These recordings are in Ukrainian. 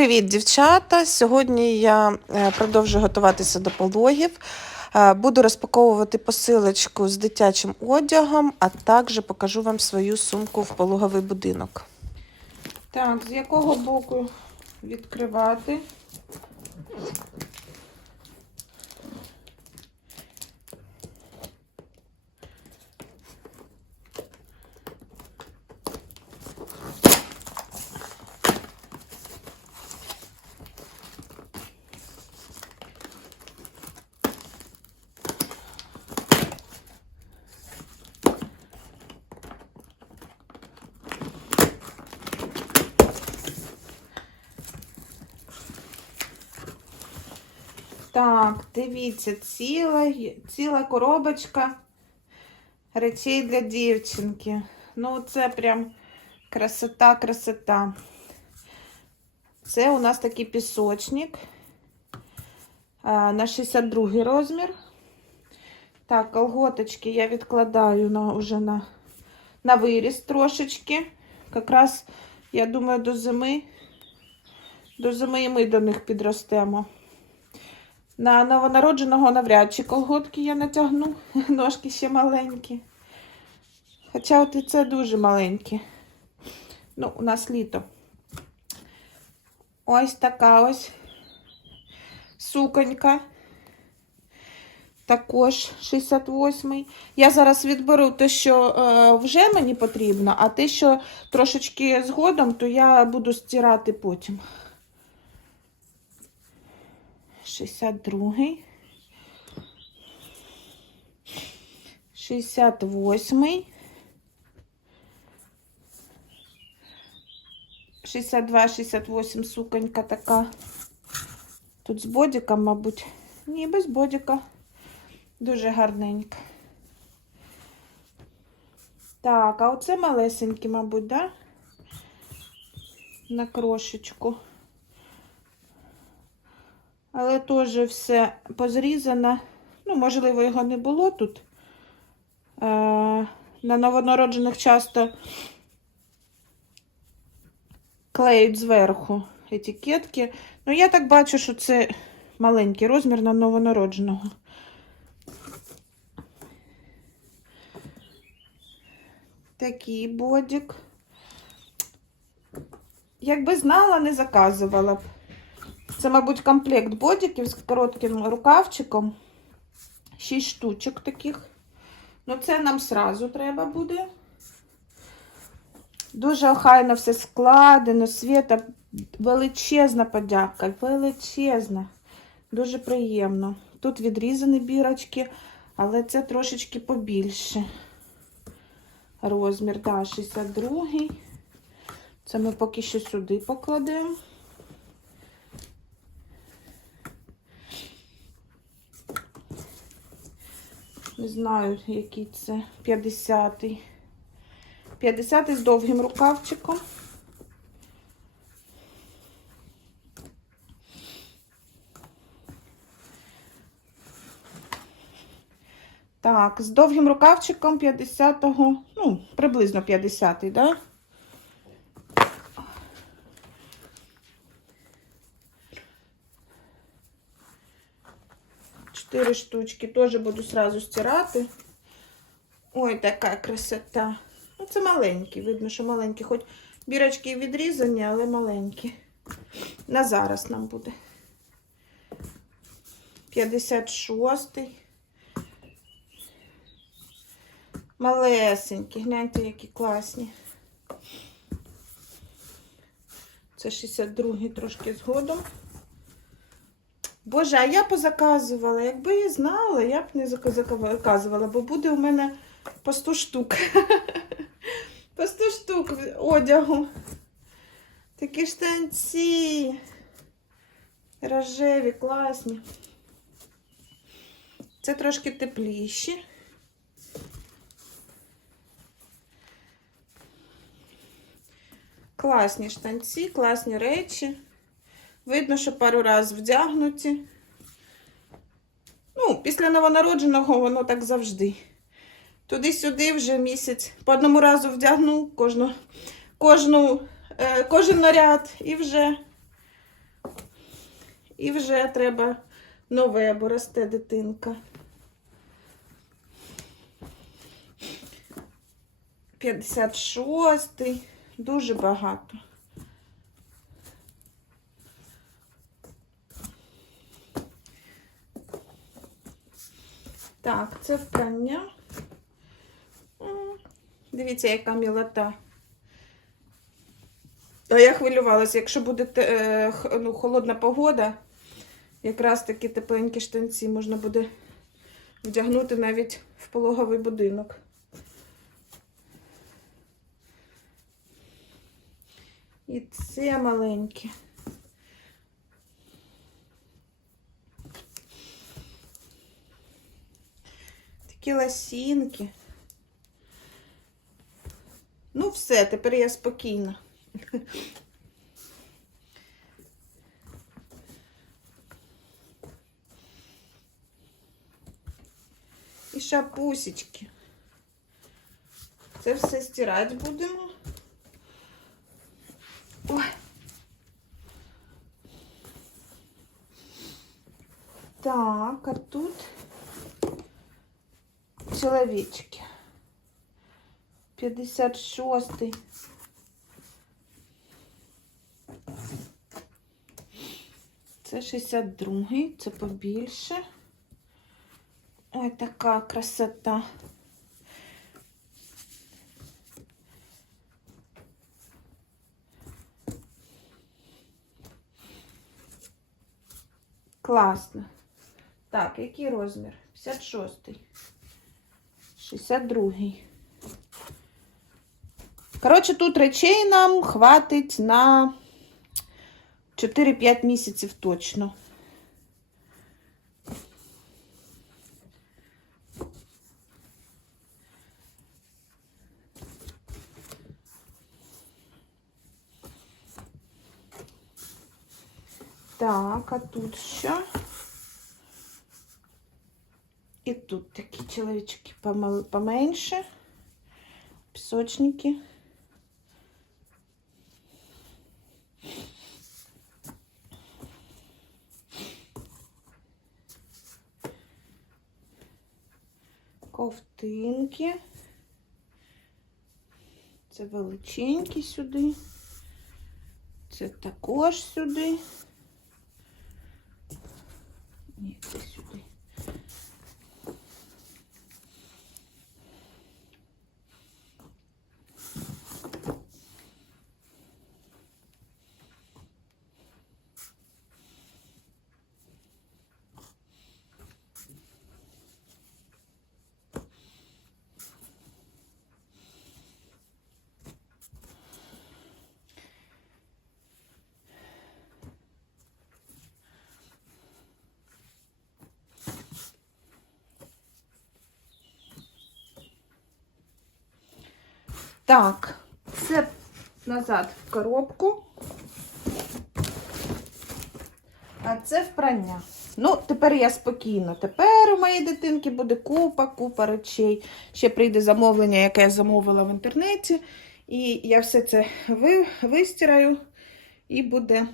Привіт, дівчата! Сьогодні я е, продовжую готуватися до пологів. Е, Буду розпаковувати посилочку з дитячим одягом, а також покажу вам свою сумку в пологовий будинок. Так, з якого боку відкривати? Так, дивіться, ціла, ціла коробочка речей для дівчинки. Ну, це прям красота, красота. Це у нас такий пісочник на 62 розмір. Так, колготочки я відкладаю на, уже на, на виріс трошечки. Якраз, я думаю, до зими, до зими і ми до них підростемо. На новонародженого навряд чи колготки я натягну, ножки ще маленькі. Хоча от і це дуже маленькі. Ну, у нас літо. Ось така ось суконька. Також 68-й. Я зараз відберу те, що е, вже мені потрібно, а те, що трошечки згодом, то я буду стирати потім. 62-й. 68-й. 62-68 суконька така. Тут з бодіком, мабуть. Ні, без бодіка. Дуже гарненька. Так, а оце малесенькі, мабуть, да? На крошечку. Але теж все позрізано. Ну, можливо, його не було тут. Е, на новонароджених часто клеють зверху етикетки. Ну, я так бачу, що це маленький розмір на новонародженого. Такий бодік. Якби знала, не заказувала б. Це, мабуть, комплект бодіків з коротким рукавчиком. Шість штучок таких. Ну, це нам сразу треба буде. Дуже охайно все складено. Свята величезна подяка. Величезна. Дуже приємно. Тут відрізані бірочки, але це трошечки побільше. Розмір, так, 62. Це ми поки що сюди покладемо. Знаю, який це 50-й. 50-й з довгим рукавчиком. Так, з довгим рукавчиком 50-го, ну, приблизно 50-й, да? Чотири штучки теж буду сразу стирати. Ой, така красота. Ну, це маленькі, видно, що маленькі. Хоч бірочки відрізані, але маленькі. На зараз нам буде. 56-й. Малесенькі, гляньте, які класні. Це 62-й трошки згодом. Боже, а я позаказувала. Якби я знала, я б не заказувала, бо буде у мене по 100 штук. По 100 штук одягу. Такі штанці. Рожеві, класні. Це трошки тепліші. Класні штанці, класні речі. Видно, що пару разів вдягнуті. Ну, після новонародженого воно так завжди. Туди-сюди вже місяць. По одному разу вдягнув кожну, кожну, е, кожен наряд і вже І вже треба нове, бо росте дитинка. 56-й. Дуже багато. Так, це вкання. Дивіться, яка мілота. А я хвилювалася, якщо буде е, ну, холодна погода, якраз такі тепленькі штанці можна буде вдягнути навіть в пологовий будинок. І це маленьке. Такі ласінки. Ну, все, тепер я спокійна. І шапусечки. Це все стирати будемо. Ой. Так, а тут чоловічки. 56-й. Це 62-й, це побільше. Ой, така красота. Класно. Так, який розмір? 56-й. 62-й. Коротше, тут речей нам хватить на 4-5 місяців точно. Так, а тут що? І тут такі чоловічки поменше. Пісочники. Ковтинки. Це величенькі сюди. Це також сюди. Ні, це сюди. Так, це назад в коробку. А це впрання. Ну, тепер я спокійно. Тепер у моєї дитинки буде купа, купа речей. Ще прийде замовлення, яке я замовила в інтернеті. І я все це ви, вистираю, і буде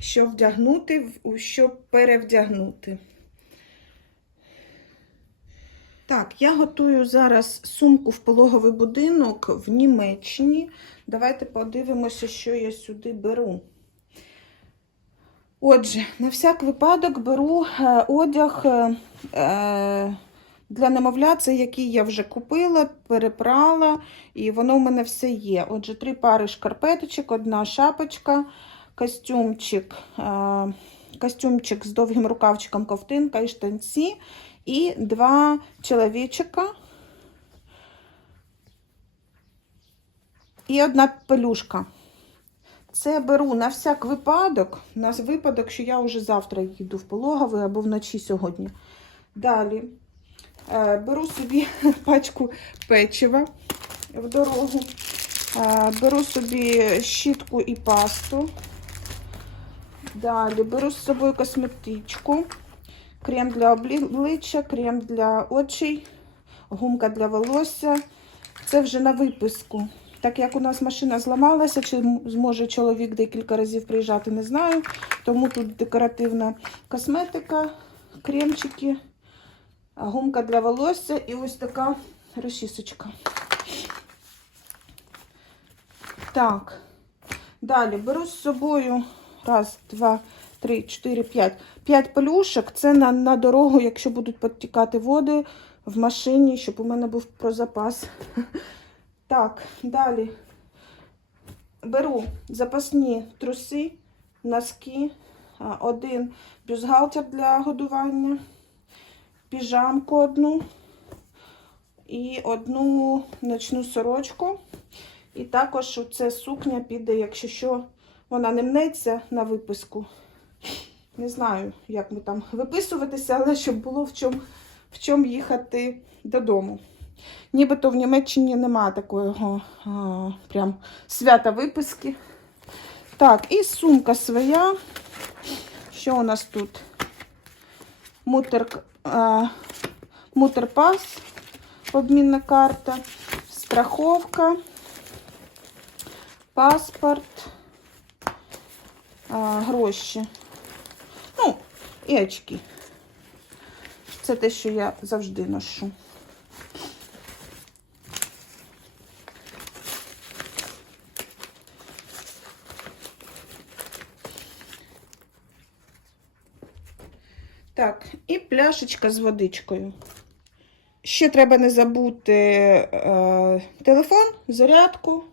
що вдягнути, що перевдягнути. Так, я готую зараз сумку в пологовий будинок в Німеччині. Давайте подивимося, що я сюди беру. Отже, на всяк випадок беру е, одяг е, е, для немовля, це який я вже купила, перепрала, і воно в мене все є. Отже, три пари шкарпеточок, одна шапочка, костюмчик, костюмчик з довгим рукавчиком, ковтинка і штанці, і два чоловічика. І одна пелюшка. Це беру на всяк випадок, на випадок, що я вже завтра їду в пологовий або вночі сьогодні. Далі е, беру собі пачку печива в дорогу. Е, беру собі щітку і пасту. Далі беру з собою косметичку, крем для обличчя, крем для очей, гумка для волосся. Це вже на виписку. Так як у нас машина зламалася, чи зможе чоловік декілька разів приїжджати, не знаю. Тому тут декоративна косметика, кремчики, гумка для волосся і ось така розчісочка. Так. Далі беру з собою раз, два, три, чотири, п'ять. П'ять пелюшок. Це на, на дорогу, якщо будуть підтікати води в машині, щоб у мене був про запас. Так, далі беру запасні труси, носки, один бюстгальтер для годування, піжамку одну і одну ночну сорочку. І також це сукня піде, якщо що, вона не мнеться на виписку. Не знаю, як ми там виписуватися, але щоб було в чому в чому їхати додому. Нібито в Німеччині немає такого а, прям свята виписки. Так, і сумка своя. Що у нас тут? Мутер, а, мутерпас, обмінна карта, страховка, паспорт, а, гроші. І очки. Це те, що я завжди ношу. Так, і пляшечка з водичкою. Ще треба не забути е, телефон, зарядку,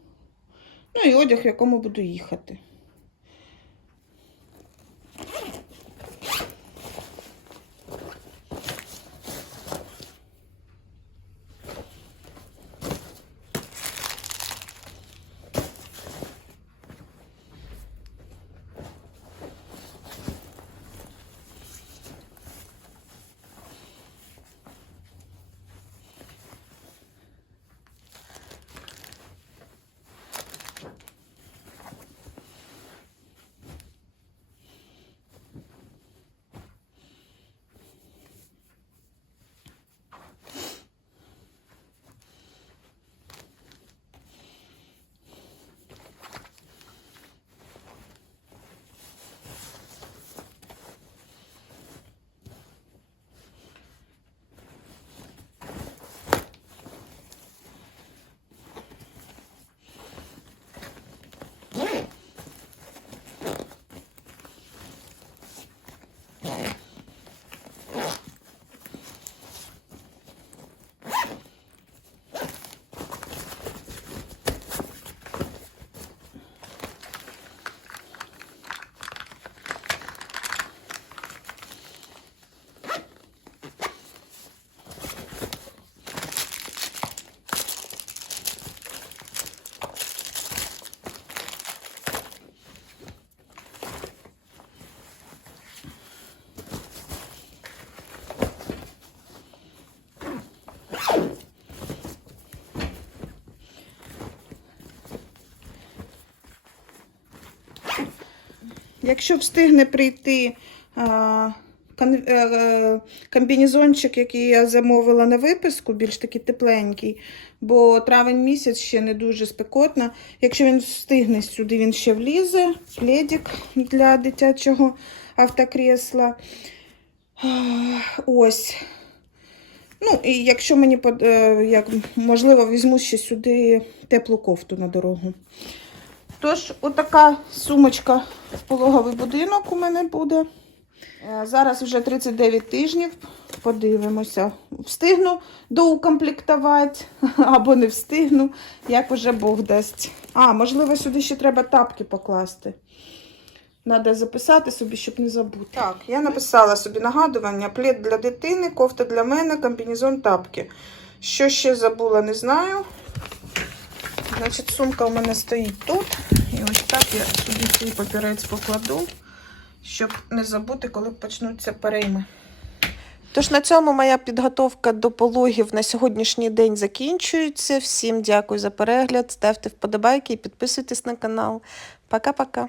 ну і одяг, в якому буду їхати. Якщо встигне прийти е, е, комбінезончик, який я замовила на виписку, більш такий тепленький, бо травень місяць ще не дуже спекотно. Якщо він встигне сюди, він ще влізе. Пледик для дитячого автокресла. Ось. Ну, і якщо мені е, як, можливо, візьму ще сюди теплу кофту на дорогу. Тож, отака сумочка в пологовий будинок у мене буде. Е, Зараз вже 39 тижнів. Подивимося. Встигну доукомплектувати або не встигну, як вже Бог дасть. А, можливо, сюди ще треба тапки покласти. Треба записати собі, щоб не забути. Так, я написала собі нагадування: плед для дитини, кофта для мене, комбінезон тапки. Що ще забула, не знаю. Значить, сумка у мене стоїть тут. І ось так я сюди цей папірець покладу, щоб не забути, коли почнуться перейми. Тож на цьому моя підготовка до пологів на сьогоднішній день закінчується. Всім дякую за перегляд. Ставте вподобайки і підписуйтесь на канал. Пока-пока.